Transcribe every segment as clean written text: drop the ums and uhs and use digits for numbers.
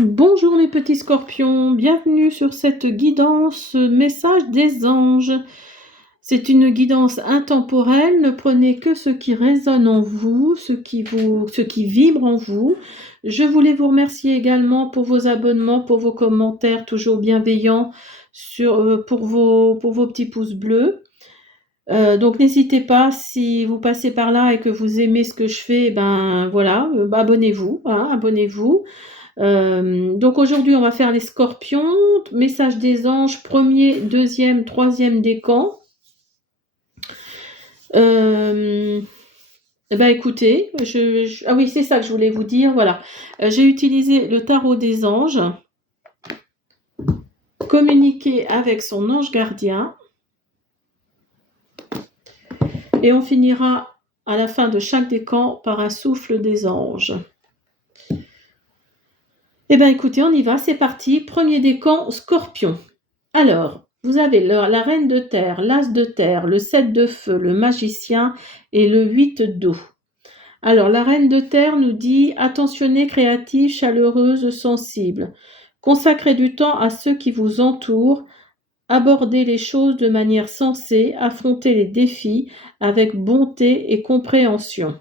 Bonjour les petits scorpions, bienvenue sur cette guidance message des anges. C'est une guidance intemporelle, ne prenez que ce qui résonne en vous, ce qui vibre en vous. Je voulais vous remercier également pour vos abonnements, pour vos commentaires toujours bienveillants pour vos petits pouces bleus. Donc n'hésitez pas, si vous passez par là et que vous aimez ce que je fais, ben voilà, abonnez-vous, hein, abonnez-vous. Donc aujourd'hui, on va faire les scorpions, message des anges, premier, deuxième, troisième décan. Écoutez, ah oui, c'est ça que je voulais vous dire, voilà. J'ai utilisé le tarot des anges, communiquer avec son ange gardien, et on finira à la fin de chaque décan par un souffle des anges. Écoutez, on y va, c'est parti. Premier décan, scorpion. Alors, vous avez la reine de terre, l'as de terre, le 7 de feu, le magicien et le 8 d'eau. Alors, la reine de terre nous dit attentionnée, créative, chaleureuse, sensible. Consacrez du temps à ceux qui vous entourent. Abordez les choses de manière sensée. Affrontez les défis avec bonté et compréhension.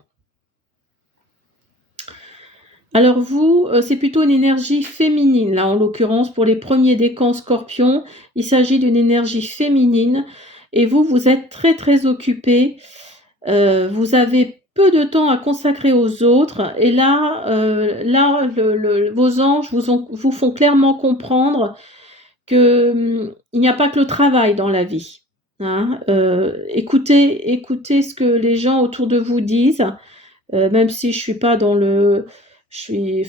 Alors vous, c'est plutôt une énergie féminine, là en l'occurrence pour les premiers décans scorpions, il s'agit d'une énergie féminine et vous êtes très très occupé, vous avez peu de temps à consacrer aux autres et là, vos anges vous font clairement comprendre que il n'y a pas que le travail dans la vie. Hein. Écoutez ce que les gens autour de vous disent, même si je suis pas dans le il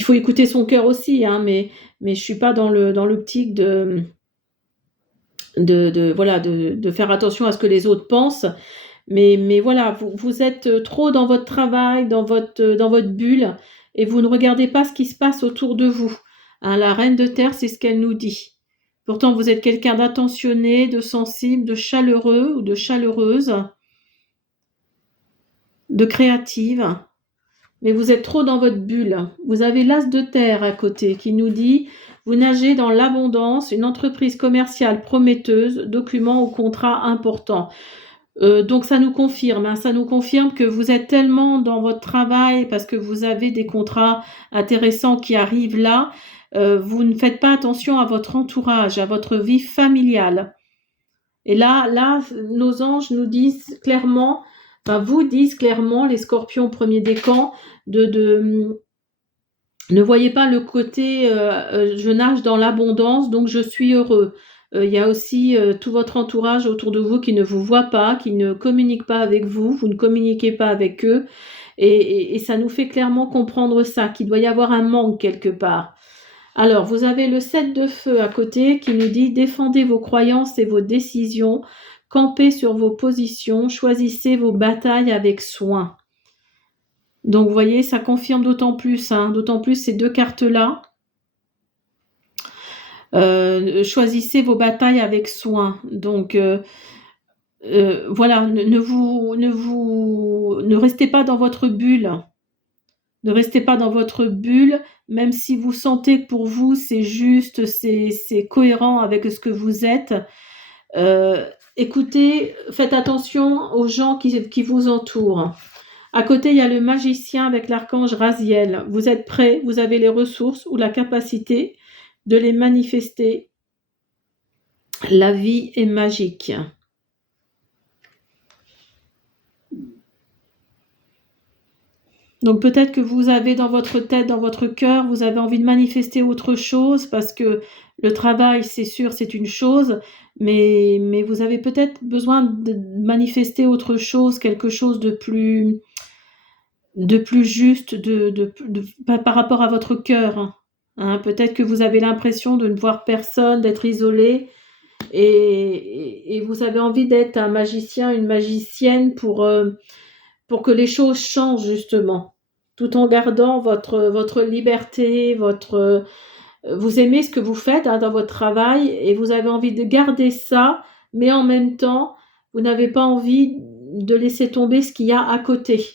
faut écouter son cœur aussi, hein, mais je suis pas dans l'optique de faire attention à ce que les autres pensent. Mais voilà, vous êtes trop dans votre travail, dans votre bulle, et vous ne regardez pas ce qui se passe autour de vous. Hein, la reine de terre, c'est ce qu'elle nous dit. Pourtant, vous êtes quelqu'un d'attentionné, de sensible, de chaleureux ou de chaleureuse, de créative. Mais vous êtes trop dans votre bulle. Vous avez l'as de terre à côté qui nous dit « Vous nagez dans l'abondance, une entreprise commerciale prometteuse, documents ou contrats importants. » Donc ça nous confirme, hein, ça nous confirme que vous êtes tellement dans votre travail parce que vous avez des contrats intéressants qui arrivent là, vous ne faites pas attention à votre entourage, à votre vie familiale. Et là, nos anges nous disent clairement, vous disent clairement, les scorpions premier décan, ne voyez pas le côté je nage dans l'abondance, donc je suis heureux. Il y a aussi tout votre entourage autour de vous qui ne vous voit pas, qui ne communique pas avec vous, vous ne communiquez pas avec eux, et ça nous fait clairement comprendre ça, qu'il doit y avoir un manque quelque part. Alors, vous avez le 7 de feu à côté qui nous dit « Défendez vos croyances et vos décisions, campez sur vos positions, choisissez vos batailles avec soin. » Donc, vous voyez, ça confirme d'autant plus ces deux cartes-là. Choisissez vos batailles avec soin. Donc, voilà, ne restez pas dans votre bulle. Ne restez pas dans votre bulle, même si vous sentez que pour vous, c'est juste, c'est cohérent avec ce que vous êtes. Écoutez, faites attention aux gens qui vous entourent. À côté, il y a le magicien avec l'archange Raziel. Vous êtes prêts, vous avez les ressources ou la capacité de les manifester. La vie est magique. Donc peut-être que vous avez dans votre tête, dans votre cœur, vous avez envie de manifester autre chose parce que le travail, c'est sûr, c'est une chose, mais vous avez peut-être besoin de manifester autre chose, quelque chose de plus juste par rapport à votre cœur. Hein, peut-être que vous avez l'impression de ne voir personne, d'être isolé, et vous avez envie d'être un magicien, une magicienne pour que les choses changent justement, tout en gardant votre liberté, vous aimez ce que vous faites dans votre travail et vous avez envie de garder ça, mais en même temps, vous n'avez pas envie de laisser tomber ce qu'il y a à côté.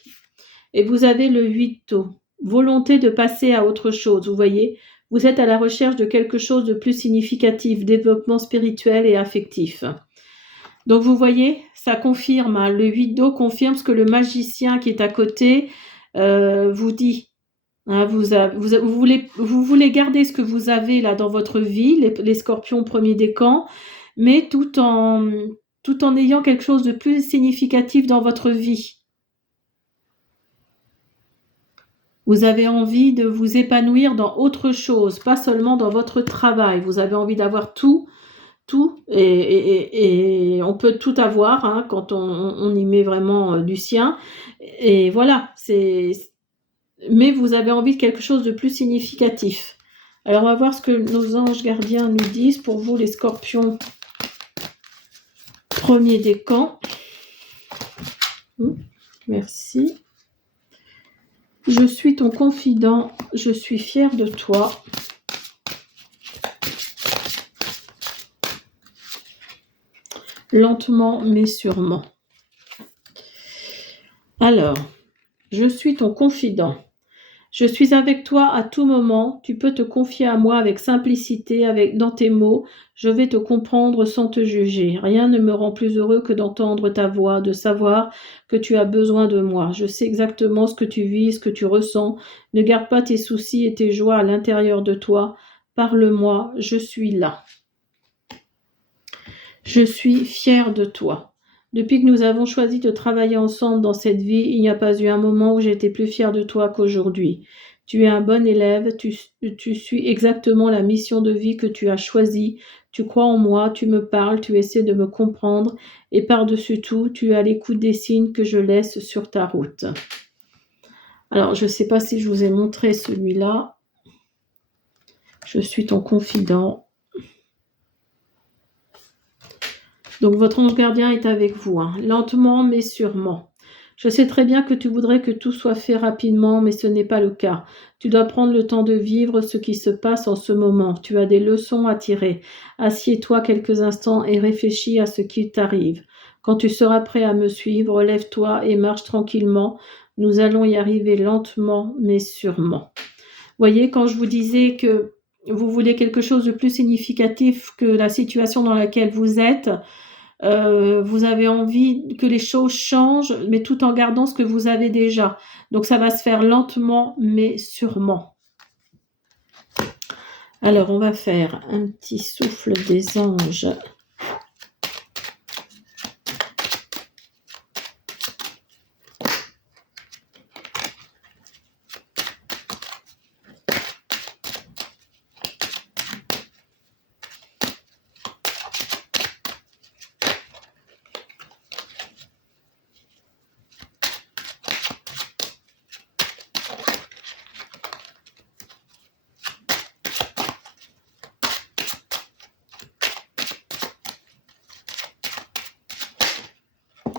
Et vous avez le 8 d'eau. volonté de passer à autre chose, vous voyez. Vous êtes à la recherche de quelque chose de plus significatif, développement spirituel et affectif. Donc vous voyez, ça confirme, hein, le 8 d'eau confirme ce que le magicien qui est à côté vous dit. Hein, vous voulez garder ce que vous avez là dans votre vie, les scorpions premier décan, mais tout en ayant quelque chose de plus significatif dans votre vie. Vous avez envie de vous épanouir dans autre chose, pas seulement dans votre travail. Vous avez envie d'avoir tout, et on peut tout avoir hein, quand on y met vraiment du sien. Et voilà, mais vous avez envie de quelque chose de plus significatif. Alors, on va voir ce que nos anges gardiens nous disent pour vous, les scorpions premier décan. Merci. Je suis ton confident, je suis fière de toi. Lentement mais sûrement. Alors, je suis ton confident. Je suis avec toi à tout moment, tu peux te confier à moi avec simplicité, dans tes mots, je vais te comprendre sans te juger. Rien ne me rend plus heureux que d'entendre ta voix, de savoir que tu as besoin de moi. Je sais exactement ce que tu vis, ce que tu ressens. Ne garde pas tes soucis et tes joies à l'intérieur de toi. Parle-moi, je suis là. Je suis fière de toi. Depuis que nous avons choisi de travailler ensemble dans cette vie, il n'y a pas eu un moment où j'étais plus fière de toi qu'aujourd'hui. Tu es un bon élève, tu suis exactement la mission de vie que tu as choisie. Tu crois en moi, tu me parles, tu essaies de me comprendre et par-dessus tout, tu es à l'écoute des signes que je laisse sur ta route. Alors, je ne sais pas si je vous ai montré celui-là. Je suis ton confident. Donc votre ange gardien est avec vous, hein, lentement mais sûrement. Je sais très bien que tu voudrais que tout soit fait rapidement, mais ce n'est pas le cas. Tu dois prendre le temps de vivre ce qui se passe en ce moment. Tu as des leçons à tirer. Assieds-toi quelques instants et réfléchis à ce qui t'arrive. Quand tu seras prêt à me suivre, lève-toi et marche tranquillement. Nous allons y arriver lentement mais sûrement. Voyez, quand je vous disais que vous voulez quelque chose de plus significatif que la situation dans laquelle vous êtes, vous avez envie que les choses changent, mais tout en gardant ce que vous avez déjà. Donc ça va se faire lentement, mais sûrement. Alors, on va faire un petit souffle des anges.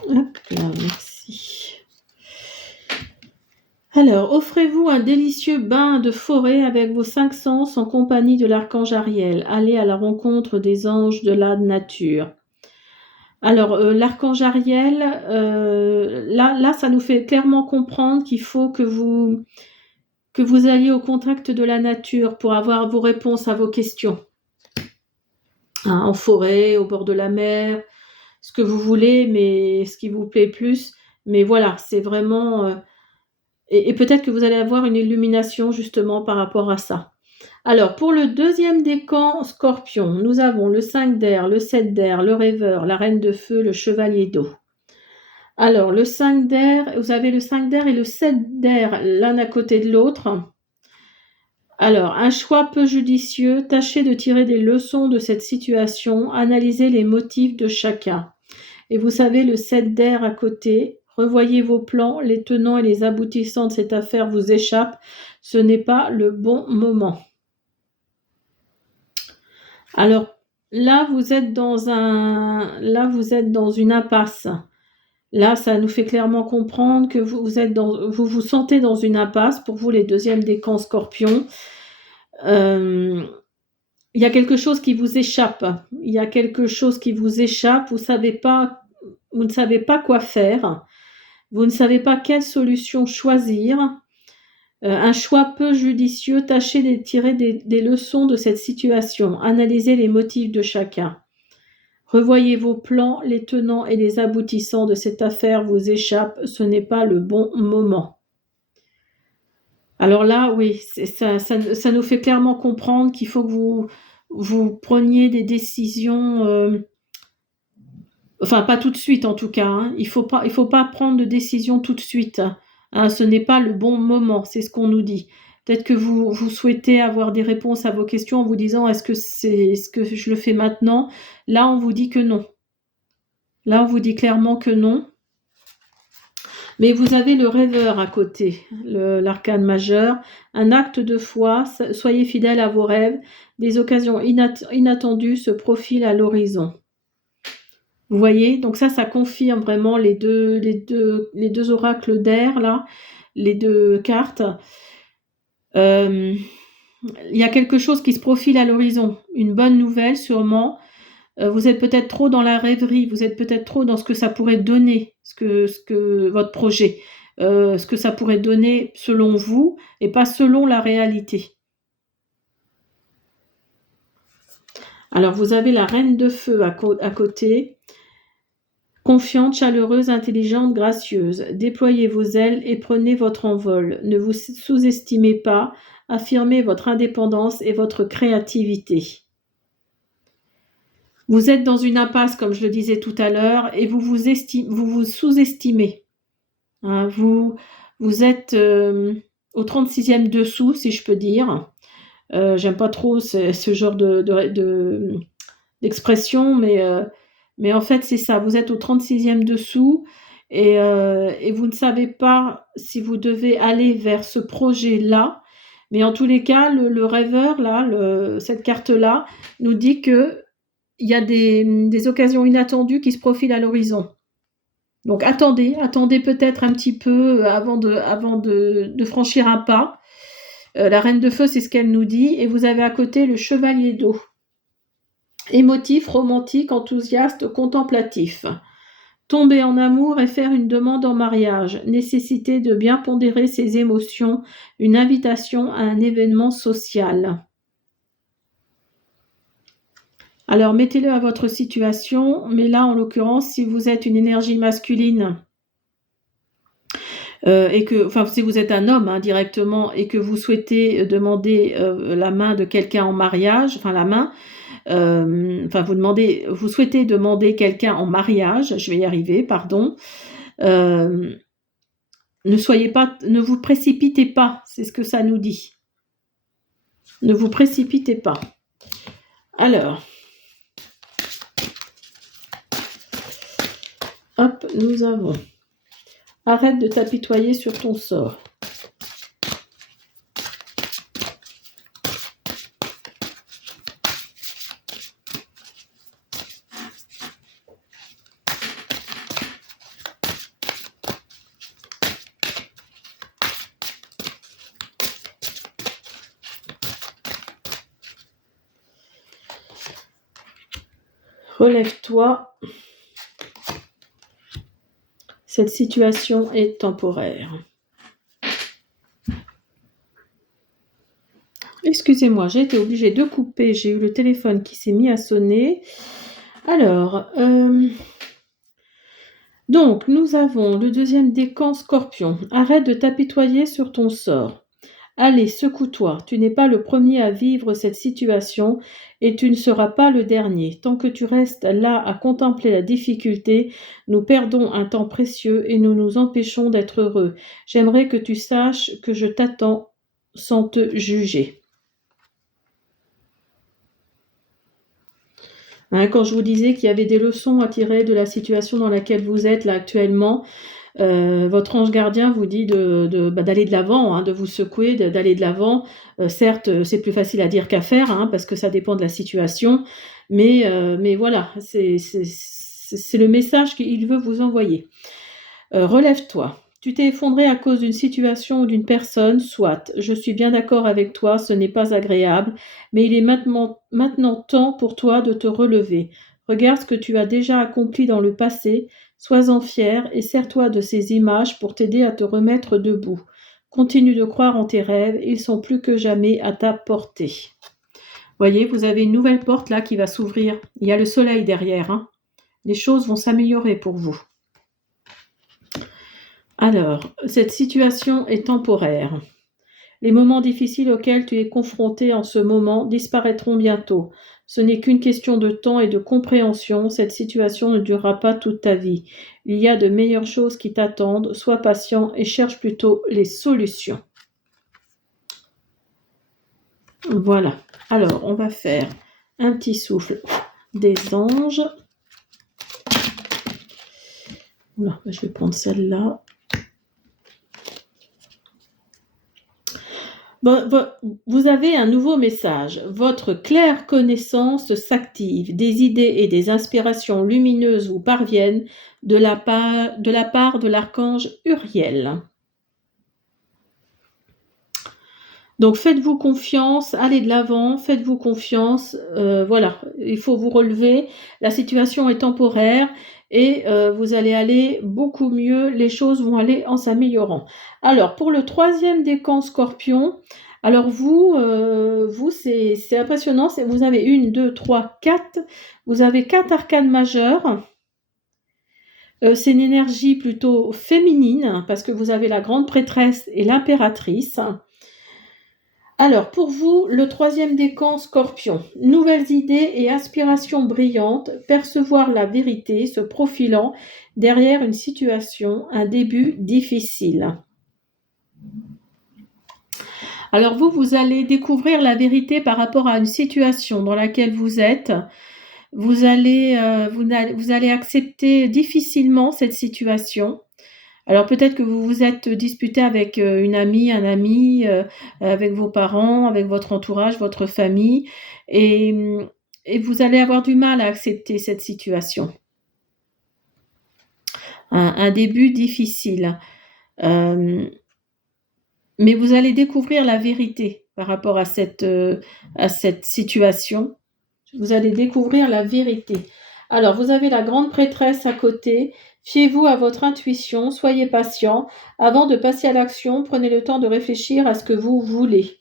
Hop là, merci. Alors, offrez-vous un délicieux bain de forêt avec vos 5 sens en compagnie de l'archange Ariel. Allez à la rencontre des anges de la nature. Alors, l'archange Ariel, là, ça nous fait clairement comprendre qu'il faut que vous alliez au contact de la nature pour avoir vos réponses à vos questions. Hein, en forêt, au bord de la mer, ce que vous voulez, mais ce qui vous plaît plus. Mais voilà, c'est vraiment... et peut-être que vous allez avoir une illumination justement par rapport à ça. Alors, pour le deuxième décan Scorpion, nous avons le 5 d'air, le 7 d'air, le rêveur, la reine de feu, le chevalier d'eau. Alors, le 5 d'air, vous avez le 5 d'air et le 7 d'air l'un à côté de l'autre. Alors, un choix peu judicieux, tâchez de tirer des leçons de cette situation, analysez les motifs de chacun. Et vous savez, le 7 d'air à côté, revoyez vos plans, les tenants et les aboutissants de cette affaire vous échappent, ce n'est pas le bon moment. Alors, là, vous êtes dans une impasse. Là, ça nous fait clairement comprendre que vous vous sentez dans une impasse. Pour vous, les deuxièmes décans Scorpion, il y a quelque chose qui vous échappe. Il y a quelque chose qui vous échappe. Vous ne savez pas quoi faire. Vous ne savez pas quelle solution choisir. Un choix peu judicieux, tâchez de tirer des leçons de cette situation, analysez les motifs de chacun. Revoyez vos plans, les tenants et les aboutissants de cette affaire vous échappent, ce n'est pas le bon moment. Alors là, oui, ça nous fait clairement comprendre qu'il faut que vous preniez des décisions, enfin pas tout de suite en tout cas, hein. Il faut pas prendre de décision tout de suite, hein. Ce n'est pas le bon moment, c'est ce qu'on nous dit. Peut-être que vous souhaitez avoir des réponses à vos questions en vous disant est-ce que je le fais maintenant? Là, on vous dit que non. Là, on vous dit clairement que non. Mais vous avez le rêveur à côté, l'arcane majeur, un acte de foi, soyez fidèle à vos rêves, des occasions inattendues se profilent à l'horizon. Vous voyez, donc ça confirme vraiment les deux oracles d'air, là, les deux cartes. Il y a quelque chose qui se profile à l'horizon, une bonne nouvelle sûrement. Vous êtes peut-être trop dans la rêverie, vous êtes peut-être trop dans ce que ça pourrait donner, ce que votre projet, ce que ça pourrait donner selon vous et pas selon la réalité. Alors vous avez la reine de feu à côté, confiante, chaleureuse, intelligente, gracieuse. Déployez vos ailes et prenez votre envol. Ne vous sous-estimez pas, affirmez votre indépendance et votre créativité. Vous êtes dans une impasse, comme je le disais tout à l'heure, et vous vous sous-estimez. Hein, vous êtes au 36e dessous, si je peux dire. J'aime pas trop ce genre d'expression, mais en fait, c'est ça. Vous êtes au 36e dessous et vous ne savez pas si vous devez aller vers ce projet-là. Mais en tous les cas, le rêveur, là, cette carte-là, nous dit que il y a des occasions inattendues qui se profilent à l'horizon. Donc attendez peut-être un petit peu avant de franchir un pas. La reine de feu, c'est ce qu'elle nous dit. Et vous avez à côté le chevalier d'eau. Émotif, romantique, enthousiaste, contemplatif. Tomber en amour et faire une demande en mariage. Nécessité de bien pondérer ses émotions. Une invitation à un événement social. Alors, mettez-le à votre situation, mais là, en l'occurrence, si vous êtes une énergie masculine, si vous êtes un homme directement et que vous souhaitez demander la main de quelqu'un en mariage, vous souhaitez demander quelqu'un en mariage, je vais y arriver, pardon, ne vous précipitez pas, c'est ce que ça nous dit. Ne vous précipitez pas. Alors, hop, nous avons « Arrête de t'apitoyer sur ton sort ». Relève-toi. Cette situation est temporaire. Excusez-moi, j'ai été obligée de couper. J'ai eu le téléphone qui s'est mis à sonner. Alors, donc, nous avons le deuxième décan Scorpion. Arrête de t'apitoyer sur ton sort. Allez, secoue-toi. Tu n'es pas le premier à vivre cette situation et tu ne seras pas le dernier. Tant que tu restes là à contempler la difficulté, nous perdons un temps précieux et nous nous empêchons d'être heureux. J'aimerais que tu saches que je t'attends sans te juger. Quand je vous disais qu'il y avait des leçons à tirer de la situation dans laquelle vous êtes là actuellement, votre ange gardien vous dit d'aller de l'avant, de vous secouer, d'aller de l'avant. Certes, c'est plus facile à dire qu'à faire, parce que ça dépend de la situation, mais voilà, c'est le message qu'il veut vous envoyer. Relève-toi. Tu t'es effondré à cause d'une situation ou d'une personne, soit. Je suis bien d'accord avec toi, ce n'est pas agréable, mais il est maintenant temps pour toi de te relever. Regarde ce que tu as déjà accompli dans le passé, sois-en fier et sers-toi de ces images pour t'aider à te remettre debout. Continue de croire en tes rêves, ils sont plus que jamais à ta portée. Voyez, vous avez une nouvelle porte là qui va s'ouvrir. Il y a le soleil derrière, hein. Les choses vont s'améliorer pour vous. Alors, cette situation est temporaire. Les moments difficiles auxquels tu es confronté en ce moment disparaîtront bientôt. Ce n'est qu'une question de temps et de compréhension. Cette situation ne durera pas toute ta vie. Il y a de meilleures choses qui t'attendent. Sois patient et cherche plutôt les solutions. Voilà. Alors, on va faire un petit souffle des anges. Voilà, je vais prendre celle-là. Bon, vous avez un nouveau message. Votre claire connaissance s'active. Des idées et des inspirations lumineuses vous parviennent de la part de l'archange Uriel. Donc faites-vous confiance, allez de l'avant, faites-vous confiance. Voilà, il faut vous relever. La situation est temporaire et vous allez aller beaucoup mieux. Les choses vont aller en s'améliorant. Alors pour le 3e décan Scorpion, alors vous c'est impressionnant. Vous avez 1, 2, 3, 4. Vous avez 4 arcanes majeures. C'est une énergie plutôt féminine parce que vous avez la grande prêtresse et l'impératrice. Alors, pour vous, le 3e décan Scorpion, nouvelles idées et aspirations brillantes, percevoir la vérité se profilant derrière une situation, un début difficile. Alors vous allez découvrir la vérité par rapport à une situation dans laquelle vous êtes. Vous allez accepter difficilement cette situation. Alors peut-être que vous vous êtes disputé avec une amie, un ami, avec vos parents, avec votre entourage, votre famille, et vous allez avoir du mal à accepter cette situation. Un début difficile. Mais vous allez découvrir la vérité par rapport à cette situation. Vous allez découvrir la vérité. Alors, vous avez la grande prêtresse à côté. Fiez-vous à votre intuition, soyez patient. Avant de passer à l'action, prenez le temps de réfléchir à ce que vous voulez.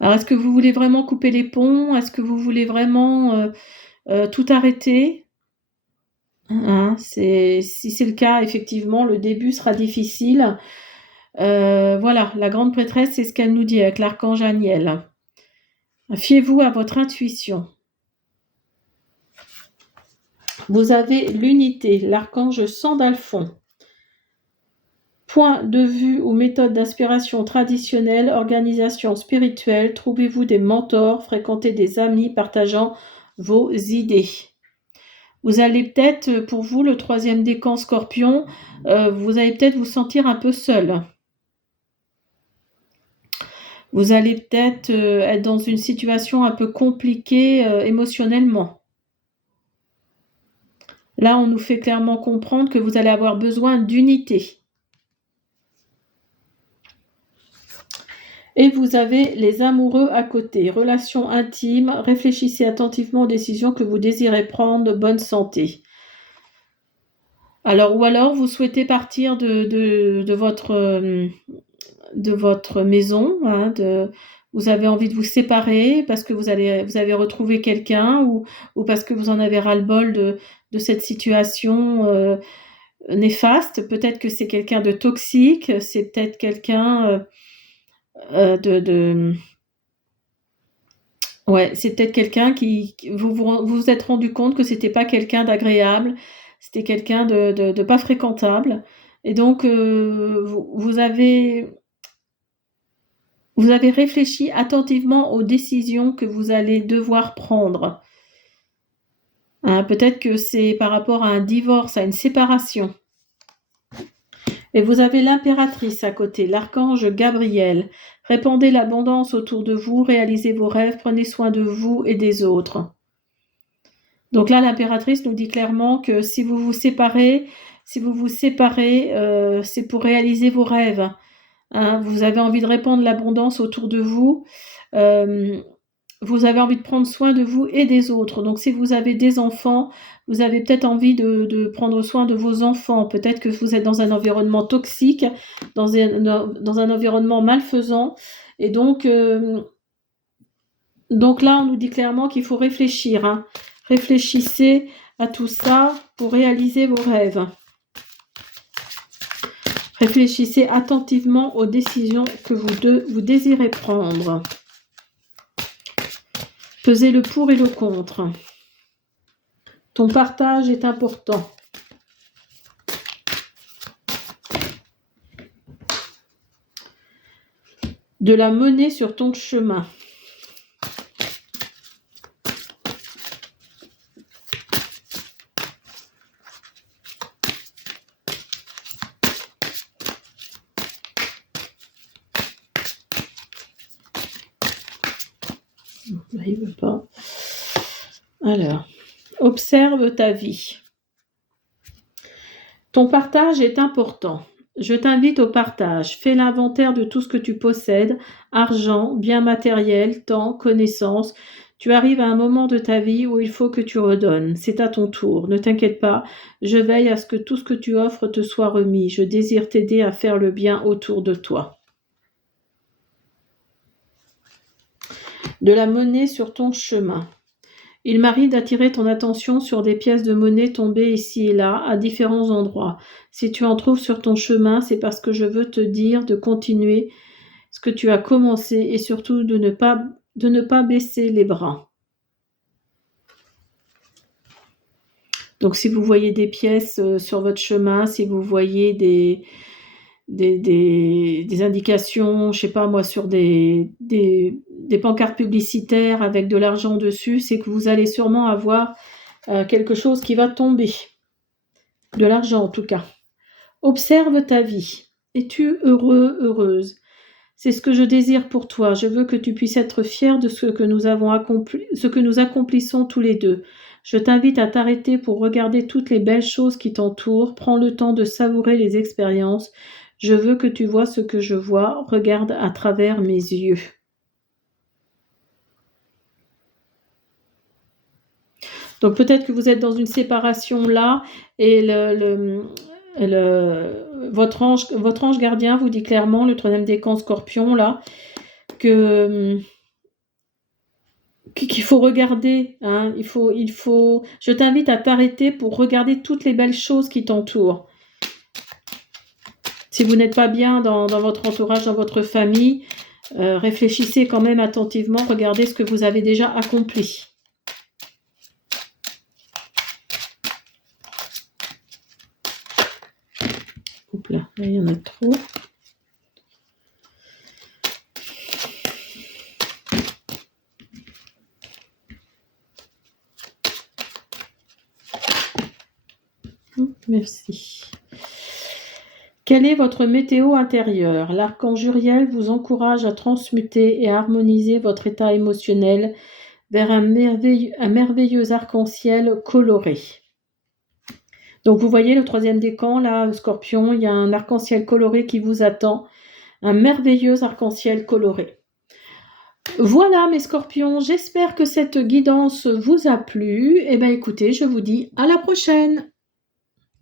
Alors, est-ce que vous voulez vraiment couper les ponts? Est-ce que vous voulez vraiment tout arrêter? Si c'est le cas, effectivement, le début sera difficile. Voilà, la grande prêtresse, c'est ce qu'elle nous dit avec l'archange Aniel. Fiez-vous à votre intuition. Vous avez l'unité, l'archange Sandalphon. Point de vue ou méthode d'inspiration traditionnelle, organisation spirituelle, trouvez-vous des mentors, fréquentez des amis partageant vos idées. Vous allez peut-être, pour vous, le 3e décan Scorpion, vous allez peut-être vous sentir un peu seul. Vous allez peut-être être dans une situation un peu compliquée émotionnellement. Là, on nous fait clairement comprendre que vous allez avoir besoin d'unité. Et vous avez les amoureux à côté. Relations intimes, réfléchissez attentivement aux décisions que vous désirez prendre de bonne santé. Alors, ou alors, vous souhaitez partir de votre maison, hein, vous avez envie de vous séparer parce que vous avez retrouvé quelqu'un ou parce que vous en avez ras-le-bol de cette situation néfaste. Peut-être que c'est quelqu'un de toxique, c'est peut-être quelqu'un c'est peut-être quelqu'un qui vous êtes rendu compte que c'était pas quelqu'un d'agréable, c'était quelqu'un de pas fréquentable, et donc vous avez réfléchi attentivement aux décisions que vous allez devoir prendre. Peut-être que c'est par rapport à un divorce, à une séparation. Et vous avez l'impératrice à côté, l'archange Gabriel. Répandez l'abondance autour de vous, réalisez vos rêves, prenez soin de vous et des autres. Donc là, l'impératrice nous dit clairement que si vous vous séparez, c'est pour réaliser vos rêves. Vous avez envie de répandre l'abondance autour de vous. vous avez envie de prendre soin de vous et des autres. Donc si vous avez des enfants, vous avez peut-être envie de prendre soin de vos enfants. Peut-être que vous êtes dans un environnement toxique, dans un environnement malfaisant. Et donc là, on nous dit clairement qu'il faut réfléchir, hein. Réfléchissez à tout ça pour réaliser vos rêves. Réfléchissez attentivement aux décisions que vous désirez prendre. Pesez le pour et le contre. Ton partage est important. De la monnaie sur ton chemin. Il veut pas. Alors, observe ta vie. Ton partage est important. Je t'invite au partage. Fais l'inventaire de tout ce que tu possèdes, argent, biens matériels, temps, connaissances. Tu arrives à un moment de ta vie où il faut que tu redonnes. C'est à ton tour. Ne t'inquiète pas. Je veille à ce que tout ce que tu offres te soit remis. Je désire t'aider à faire le bien autour de toi. De la monnaie sur ton chemin. Il m'arrive d'attirer ton attention sur des pièces de monnaie tombées ici et là, à différents endroits. Si tu en trouves sur ton chemin, c'est parce que je veux te dire de continuer ce que tu as commencé et surtout de ne pas baisser les bras. Donc si vous voyez des pièces sur votre chemin, si vous voyez des indications, je sais pas moi, sur des pancartes publicitaires avec de l'argent dessus, c'est que vous allez sûrement avoir quelque chose qui va tomber. De l'argent en tout cas. Observe ta vie. Es-tu heureux, heureuse? C'est ce que je désire pour toi. Je veux que tu puisses être fier de ce que nous avons accompli, ce que nous accomplissons tous les deux. Je t'invite à t'arrêter pour regarder toutes les belles choses qui t'entourent. Prends le temps de savourer les expériences. Je veux que tu vois ce que je vois. Regarde à travers mes yeux. Donc peut-être que vous êtes dans une séparation là et votre ange gardien vous dit clairement, le troisième décan Scorpion là, qu'il faut regarder, hein, je t'invite à t'arrêter pour regarder toutes les belles choses qui t'entourent. Si vous n'êtes pas bien dans votre entourage, dans votre famille, réfléchissez quand même attentivement, regardez ce que vous avez déjà accompli. Oups là, il y en a trop. Merci. Quelle est votre météo intérieure? L'archange Uriel vous encourage à transmuter et à harmoniser votre état émotionnel vers un merveilleux arc-en-ciel coloré. Donc vous voyez le troisième décan, là, Scorpion, il y a un arc-en-ciel coloré qui vous attend, un merveilleux arc-en-ciel coloré. Voilà mes Scorpions, j'espère que cette guidance vous a plu. Eh bien écoutez, je vous dis à la prochaine.